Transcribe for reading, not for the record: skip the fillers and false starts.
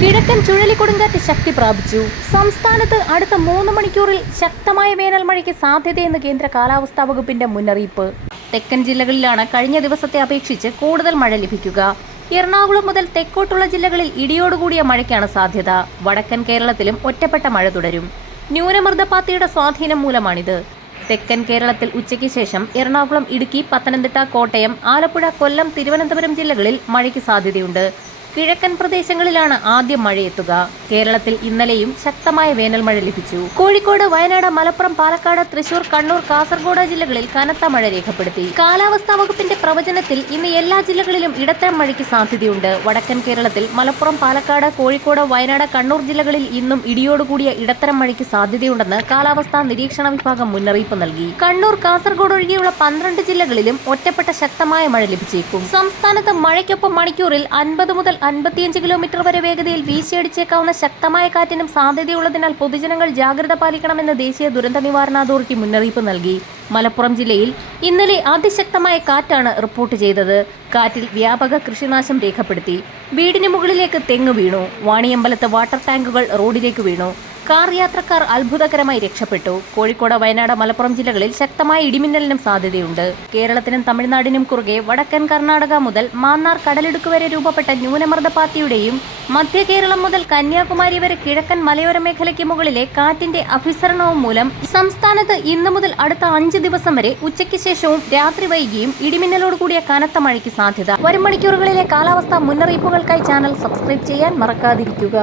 കിഴക്കൻ ചുഴലിക്കൊടുങ്കാറ്റ് ശക്തി പ്രാപിച്ചു. സംസ്ഥാനത്ത് അടുത്ത 3 മണിക്കൂറിൽ ശക്തമായ വേനൽ മഴയ്ക്ക് സാധ്യതയെന്ന് കേന്ദ്ര കാലാവസ്ഥാ വകുപ്പിന്റെ മുന്നറിയിപ്പ്. തെക്കൻ ജില്ലകളിലാണ് കഴിഞ്ഞ ദിവസത്തെ അപേക്ഷിച്ച് കൂടുതൽ മഴ ലഭിക്കുക. എറണാകുളം മുതൽ തെക്കോട്ടുള്ള ജില്ലകളിൽ ഇടിയോടുകൂടിയ മഴയ്ക്കാണ് സാധ്യത. വടക്കൻ കേരളത്തിലും ഒറ്റപ്പെട്ട മഴ തുടരും. ന്യൂനമർദ്ദപാത്തിയുടെ സ്വാധീനം മൂലമാണിത്. തെക്കൻ കേരളത്തിൽ ഉച്ചയ്ക്ക് ശേഷം എറണാകുളം, ഇടുക്കി, പത്തനംതിട്ട, കോട്ടയം, ആലപ്പുഴ, കൊല്ലം, തിരുവനന്തപുരം ജില്ലകളിൽ മഴയ്ക്ക് സാധ്യതയുണ്ട്. കിഴക്കൻ പ്രദേശങ്ങളിലാണ് ആദ്യം മഴയെത്തുക. കേരളത്തിൽ ഇന്നലെയും ശക്തമായ വേനൽ മഴ ലഭിച്ചു. കോഴിക്കോട്, വയനാട്, മലപ്പുറം, പാലക്കാട്, തൃശൂർ, കണ്ണൂർ, കാസർഗോഡ് ജില്ലകളിൽ കനത്ത മഴ രേഖപ്പെടുത്തി. കാലാവസ്ഥാ വകുപ്പിന്റെ പ്രവചനത്തിൽ ഇന്ന് എല്ലാ ജില്ലകളിലും ഇടത്തരം മഴയ്ക്ക് സാധ്യതയുണ്ട്. വടക്കൻ കേരളത്തിൽ മലപ്പുറം, പാലക്കാട്, കോഴിക്കോട്, വയനാട്, കണ്ണൂർ ജില്ലകളിൽ ഇന്നും ഇടിയോടുകൂടിയ ഇടത്തരം മഴയ്ക്ക് സാധ്യതയുണ്ടെന്ന് കാലാവസ്ഥാ നിരീക്ഷണ വിഭാഗം മുന്നറിയിപ്പ് നൽകി. കണ്ണൂർ, കാസർഗോഡ് ഒഴികെയുള്ള 12 ജില്ലകളിലും ഒറ്റപ്പെട്ട ശക്തമായ മഴ ലഭിച്ചേക്കും. സംസ്ഥാനത്ത് മഴയ്ക്കൊപ്പം മണിക്കൂറിൽ 50 മുതൽ 55 കിലോമീറ്റർ വരെ വേഗതയിൽ വീശിയടിച്ചേക്കാവുന്ന ശക്തമായ കാറ്റിനും സാധ്യതയുള്ളതിനാൽ പൊതുജനങ്ങൾ ജാഗ്രത പാലിക്കണമെന്ന് ദേശീയ ദുരന്ത നിവാരണ അതോറിറ്റി മുന്നറിയിപ്പ് നൽകി. മലപ്പുറം ജില്ലയിൽ ഇന്നലെ അതിശക്തമായ കാറ്റാണ് റിപ്പോർട്ട് ചെയ്തത്. കാറ്റിൽ വ്യാപക കൃഷിനാശം രേഖപ്പെടുത്തി. വീടിന് മുകളിലേക്ക് തെങ്ങ് വീണു. വാണിയമ്പലത്ത് വാട്ടർ ടാങ്കുകൾ റോഡിലേക്ക് വീണു. കാർ യാത്രക്കാർ അത്ഭുതകരമായി രക്ഷപ്പെട്ടു. കോഴിക്കോട്, വയനാട്, മലപ്പുറം ജില്ലകളിൽ ശക്തമായ ഇടിമിന്നലിനും സാധ്യതയുണ്ട്. കേരളത്തിനും തമിഴ്നാടിനും കുറുകെ വടക്കൻ കർണാടക മുതൽ മാന്നാർ കടലിടുക്ക് വരെ രൂപപ്പെട്ട ന്യൂനമർദ്ദപാത്തിയുടെയും മധ്യ കേരളം മുതൽ കന്യാകുമാരി വരെ കിഴക്കൻ മലയോര മേഖലയ്ക്ക് മുകളിലെ കാറ്റിന്റെ അഭിസരണവും മൂലം സംസ്ഥാനത്ത് ഇന്ന് മുതൽ അടുത്ത 5 ദിവസം വരെ ഉച്ചയ്ക്ക് ശേഷവും രാത്രി വൈകിയും ഇടിമിന്നലോടുകൂടിയ കനത്ത മഴയ്ക്ക് സാധ്യത. വരും മണിക്കൂറുകളിലെ കാലാവസ്ഥാ മുന്നറിയിപ്പുകൾക്കായി ചാനൽ സബ്സ്ക്രൈബ് ചെയ്യാൻ മറക്കാതിരിക്കുക.